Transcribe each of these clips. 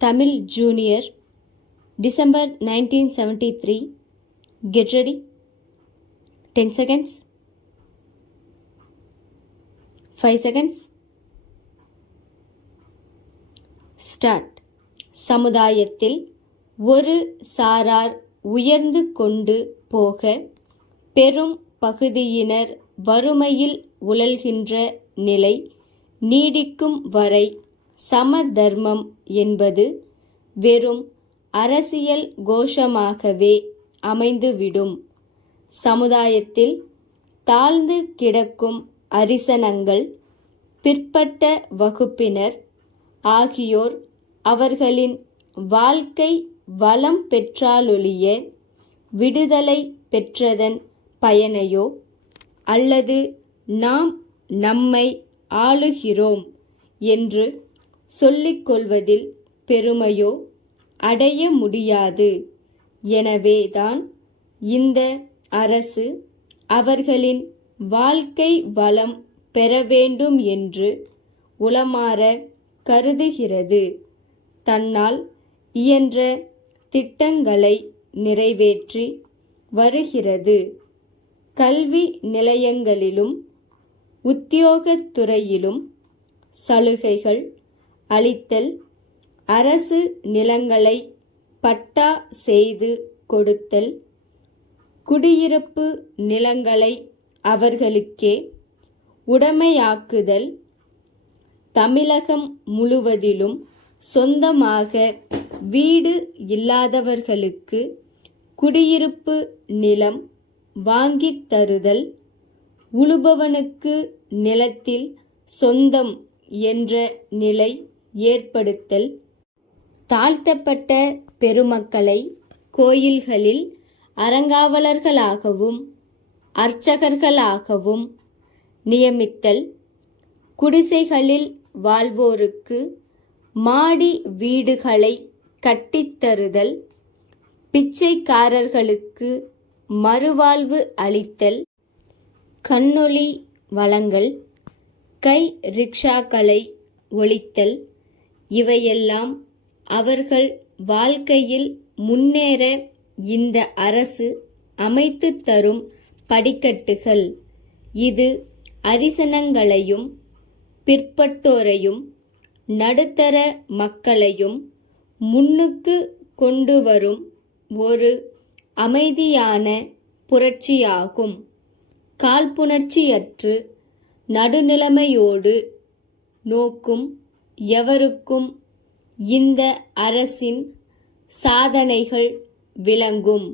Tamil Junior, December 1973. Get ready. 10 seconds. 5 seconds. Start. சமுதாயத்தில் ஒரு சாரார் உயர்ந்து கொண்டு போக பெரும் பகுதியினர் வறுமையில் உழல்கின்ற நிலை நீடிக்கும் வரை சமதர்மம் என்பது வெறும் அரசியல் கோஷமாகவே அமைந்துவிடும். சமுதாயத்தில் தாழ்ந்து கிடக்கும் அரிசனங்கள், பிற்பட்ட வகுப்பினர் ஆகியோர் அவர்களின் வாழ்க்கை வளம் பெற்றாலொழிய விடுதலை பெற்றதன் பயனையோ அல்லது நாம் நம்மை ஆளுகிறோம் என்று சொல்லிக்கொள்வதில் பெருமையோ அடைய முடியாது. எனவேதான் இந்த அரசு அவர்களின் வாழ்க்கை வளம் பெற வேண்டும் என்று உளமாற கருதுகிறது. தன்னால் இயன்ற திட்டங்களை நிறைவேற்றி வருகிறது. கல்வி நிலையங்களிலும் உத்தியோகத்துறையிலும் சலுகைகள் அளித்தல், அரசு நிலங்களை பட்டா செய்து கொடுத்தல், குடியிருப்பு நிலங்களை அவர்களுக்கே உடைமையாக்குதல், தமிழகம் முழுவதிலும் சொந்தமாக வீடு இல்லாதவர்களுக்கு குடியிருப்பு நிலம் வாங்கித் தருதல், உழுபவனுக்கு நிலத்தில் சொந்தம் என்ற நிலை ஏற்படுத்தல், தாழ்த்தப்பட்ட பெருமக்களை கோயில்களில் அறங்காவலர்களாகவும் அர்ச்சகர்களாகவும் நியமித்தல், குடிசைகளில் வாழ்வோருக்கு மாடி வீடுகளை கட்டித்தருதல், பிச்சைக்காரர்களுக்கு மறுவாழ்வு அளித்தல், கண்ணொளி வழங்கல், கை ரிக்ஷாக்களை ஒழித்தல், இவையெல்லாம் அவர்கள் வாழ்க்கையில் முன்னேற இந்த அரசு அமைத்து தரும் படிக்கட்டுகள். இது அரிசனங்களையும் பிற்பட்டோரையும் நடுத்தர மக்களையும் முன்னுக்கு கொண்டு வரும் ஒரு அமைதியான புரட்சியாகும். காழ்ப்புணர்ச்சியற்று நடுநிலைமையோடு நோக்கும் எவருக்கும் இந்த அரசின் சாதனைகள் விளங்கும்.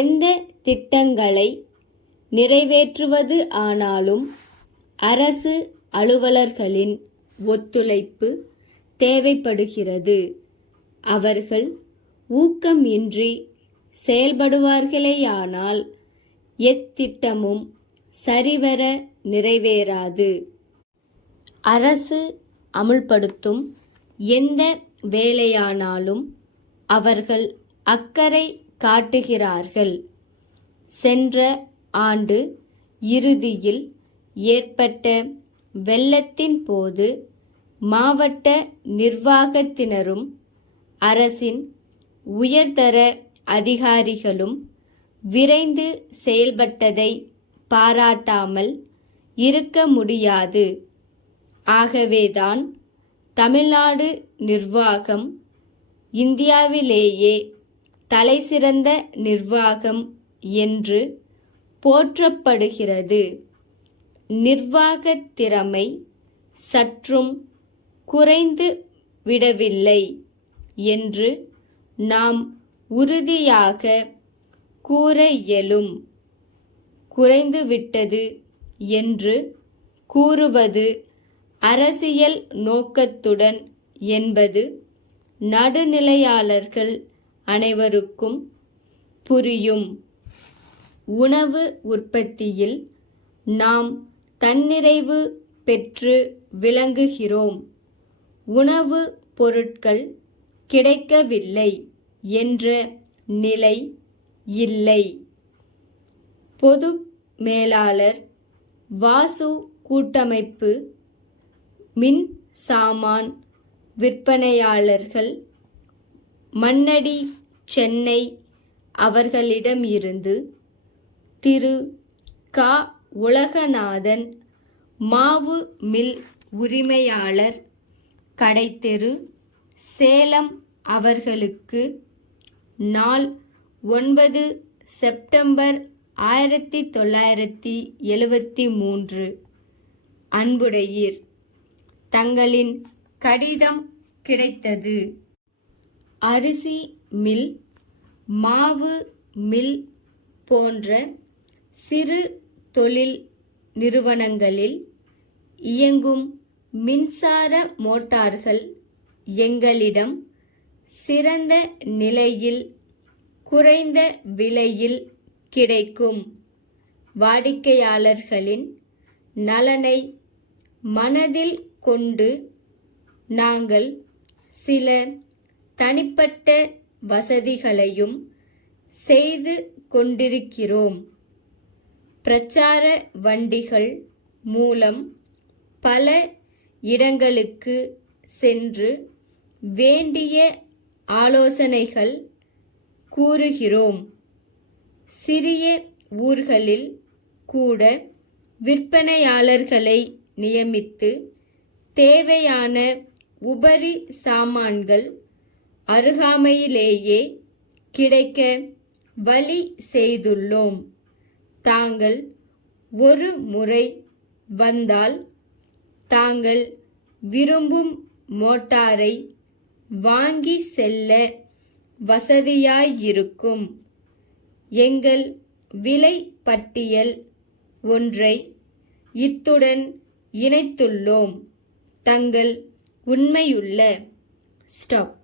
எந்த திட்டங்களை நிறைவேற்றுவது ஆனாலும் அரசு அலுவலர்களின் ஒத்துழைப்பு தேவைப்படுகிறது. அவர்கள் ஊக்கமின்றி செயல்படுவார்களேயானால் எத்திட்டமும் சரிவர நிறைவேறாது. அரசு அமுல்படுத்தும் எந்த வேலையானாலும் அவர்கள் அக்கறை காட்டுகிறார்கள். சென்ற ஆண்டு இறுதியில் ஏற்பட்ட வெள்ளத்தின் போது மாவட்ட நிர்வாகத்தினரும் அரசின் உயர்தர அதிகாரிகளும் விரைந்து செயல்பட்டதை பாராட்டாமல் இருக்க முடியாது. ஆகவேதான் தமிழ்நாடு நிர்வாகம் இந்தியாவிலேயே தலைசிறந்த நிர்வாகம் என்று போற்றப்படுகிறது. நிர்வாகத் திறமை சற்றும் குறைந்து விடவில்லை என்று நாம் உறுதியாக கூற இயலும். குறைந்துவிட்டது என்று கூறுவது அரசியல் நோக்கத்துடன் என்பது நடுநிலையாளர்கள் அனைவருக்கும் புரியும். உணவு உற்பத்தியில் நாம் தன்னிறைவு பெற்று விளங்குகிறோம். உணவு பொருட்கள் கிடைக்கவில்லை என்ற நிலை இல்லை. பொது மேலாளர் வாசு கூட்டமைப்பு மின் சாமான் விற்பனையாளர்கள் மண்ணடி சென்னை அவர்களிடம் இருந்து திரு க. உலகநாதன் மாவு மில் உரிமையாளர் கடைத்தெரு சேலம் அவர்களுக்கு நாள் 9 செப்டம்பர் 1973 அன்புடையீர், தங்களின் கடிதம் கிடைத்தது. அரிசி மில், மாவு மில் போன்ற சிறு தொழில் நிறுவனங்களில் இயங்கும் மின்சார மோட்டார்கள் எங்களிடம் சிறந்த நிலையில் குறைந்த விலையில் கிடைக்கும். வாடிக்கையாளர்களின் நலனை மனதில் கொண்டு நாங்கள் சில தனிப்பட்ட வசதிகளையும் செய்து கொண்டிருக்கிறோம். பிரச்சார வண்டிகள் மூலம் பல இடங்களுக்கு சென்று வேண்டிய ஆலோசனைகள் கூறுகிறோம். சிறிய ஊர்களில் கூட விற்பனையாளர்களை நியமித்து தேவையான உபரி சாமான்கள் அருகாமையிலேயே கிடைக்க வழி செய்துள்ளோம். தாங்கள் ஒரு முறை வந்தால் தாங்கள் விரும்பும் மோட்டாரை வாங்கி செல்ல வசதியாயிருக்கும். எங்கள் விலை பட்டியல் ஒன்றை இத்துடன் இணைத்துள்ளோம். தங்கள் உண்மையுள்ள ஸ்டாப்.